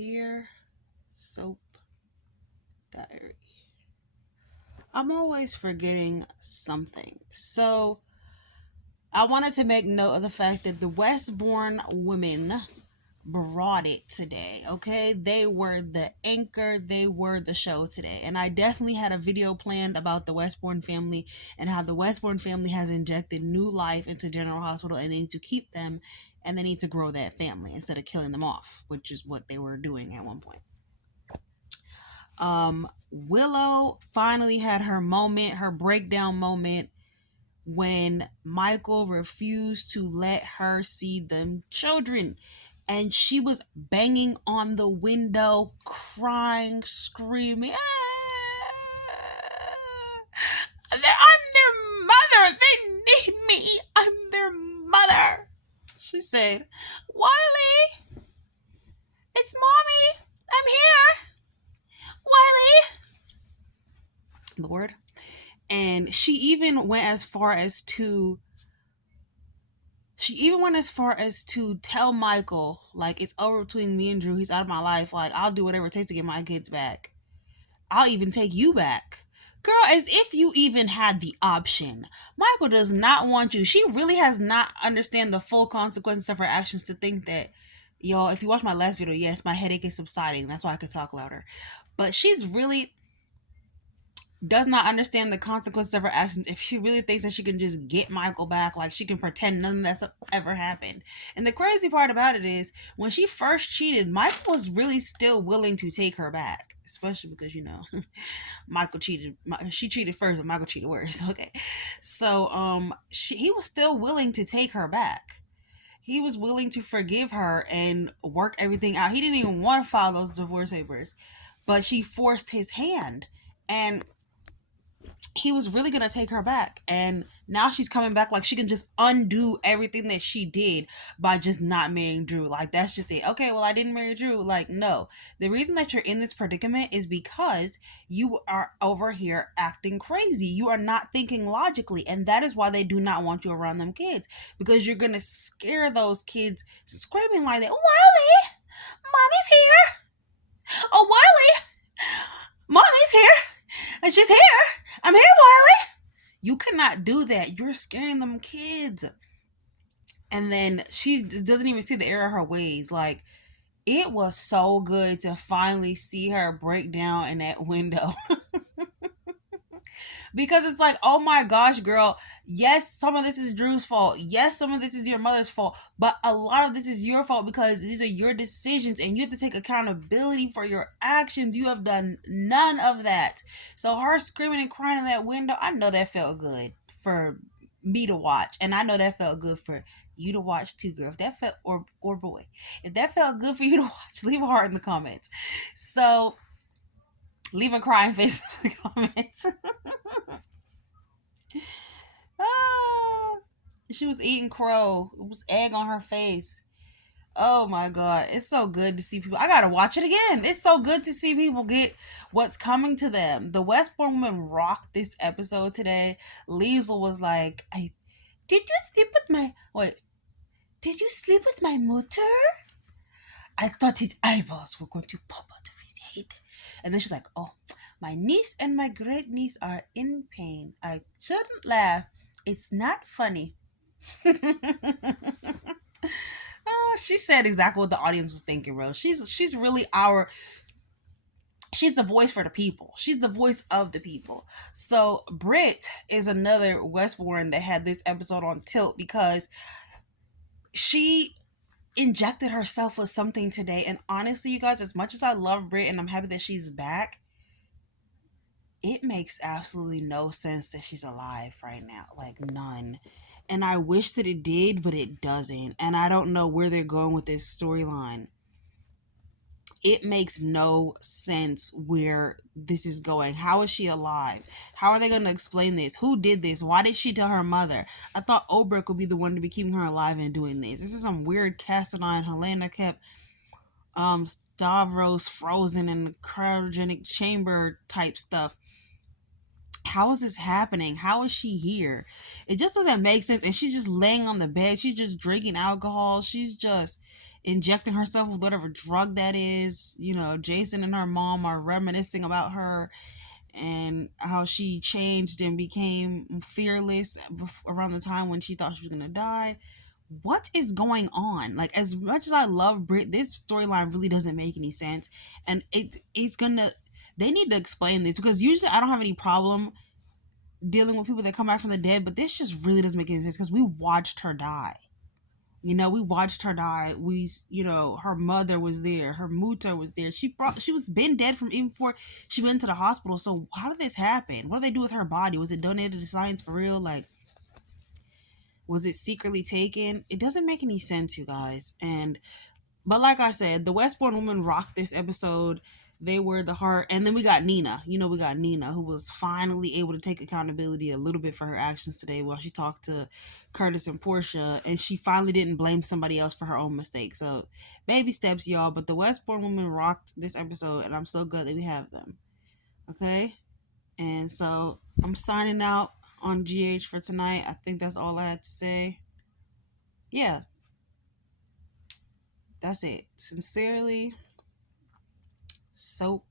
Dear Soap Diary. I'm always forgetting something. So I wanted to make note of the fact that the Westbourne women brought it today. Okay, they were the anchor, they were the show today, and I definitely had a video planned about the Westbourne family and how the Westbourne family has injected new life into General Hospital, and they need to keep them, and they need to grow that family instead of killing them off, which is what they were doing at one point. Willow finally had her moment, her breakdown moment, when Michael refused to let her see them children. And she was banging on the window, crying, screaming, I'm their mother. They need me. I'm their mother. She said, Wiley, it's mommy. I'm here. Wiley. Lord. And she even went as far as to tell Michael, like, it's over between me and Drew. He's out of my life. Like, I'll do whatever it takes to get my kids back. I'll even take you back. Girl, as if you even had the option. Michael does not want you. She really has not understand the full consequences of her actions to think that, y'all, if you watch my last video, yes, my headache is subsiding. That's why I could talk louder. But she's really does not understand the consequences of her actions if she really thinks that she can just get Michael back, like she can pretend none of that stuff ever happened. And the crazy part about it is, when she first cheated, Michael was really still willing to take her back, especially because, she cheated first, but Michael cheated worse. Okay, so he was still willing to take her back. He was willing to forgive her and work everything out. He didn't even want to file those divorce papers, but she forced his hand, and he was really gonna take her back. And now she's coming back like she can just undo everything that she did by just not marrying Drew. Like, that's just it. Okay, well, I didn't marry Drew. Like, no. The reason that you're in this predicament is because you are over here acting crazy. You are not thinking logically, and that is why they do not want you around them kids, because you're gonna scare those kids screaming like that. Wiley, mommy's here. Oh, Wiley, mommy's here. And she's here. I'm here, Wiley. You cannot do that. You're scaring them kids. And then she doesn't even see the error of her ways. Like, it was so good to finally see her break down in that window. Because it's like, oh my gosh, girl, yes, some of this is Drew's fault. Yes, some of this is your mother's fault. But a lot of this is your fault because these are your decisions and you have to take accountability for your actions. You have done none of that. So her screaming and crying in that window, I know that felt good for me to watch. And I know that felt good for you to watch too, girl. If that felt, or boy, if that felt good for you to watch, leave a heart in the comments. So leave a crying face in the comments. Ah, she was eating crow. It was egg on her face. Oh my god, it's so good to see people. I gotta watch it again. It's so good to see people get what's coming to them. The Westbourne women rocked this episode today. Liesl was like, did you sleep with my Did you sleep with my mother? I thought his eyeballs were going to pop out of his head. And then she's like, oh, my niece and my great niece are in pain. I shouldn't laugh. It's not funny. She said exactly what the audience was thinking, bro. She's really she's the voice for the people. She's the voice of the people. So Britt is another Westbourne that had this episode on tilt because she injected herself with something today. And honestly, you guys, as much as I love Britt and I'm happy that she's back, it makes absolutely no sense that she's alive right now. Like, none. And I wish that it did, but it doesn't. And I don't know where they're going with this storyline. It makes no sense where this is going. How is she alive? How are they going to explain this? Who did this? Why did she tell her mother? I thought Obrecht would be the one to be keeping her alive and doing this. This is some weird Cassadine. Helena kept Stavros frozen in the cryogenic chamber type stuff. How is this happening? How is she here? It just doesn't make sense. And she's just laying on the bed. She's just drinking alcohol. injecting herself with whatever drug that is. You know, Jason and her mom are reminiscing about her and how she changed and became fearless around the time when she thought she was gonna die. What is going on? Like, as much as I love Brit, this storyline really doesn't make any sense, and it's gonna. They need to explain this, because usually I don't have any problem dealing with people that come back from the dead, but this just really doesn't make any sense because we watched her die. You know, we watched her die. Her mother was there. Her mutter was there. She was been dead from even before she went to the hospital. So how did this happen? What did they do with her body? Was it donated to science for real? Like, was it secretly taken? It doesn't make any sense, you guys. But like I said, the Westbourne woman rocked this episode. They were the heart. And then we got Nina. We got Nina, who was finally able to take accountability a little bit for her actions today while she talked to Curtis and Portia. And she finally didn't blame somebody else for her own mistake. So, baby steps, y'all. But the Westbourne woman rocked this episode, and I'm so glad that we have them. Okay? And so, I'm signing out on GH for tonight. I think that's all I had to say. Yeah, that's it. Sincerely, Soap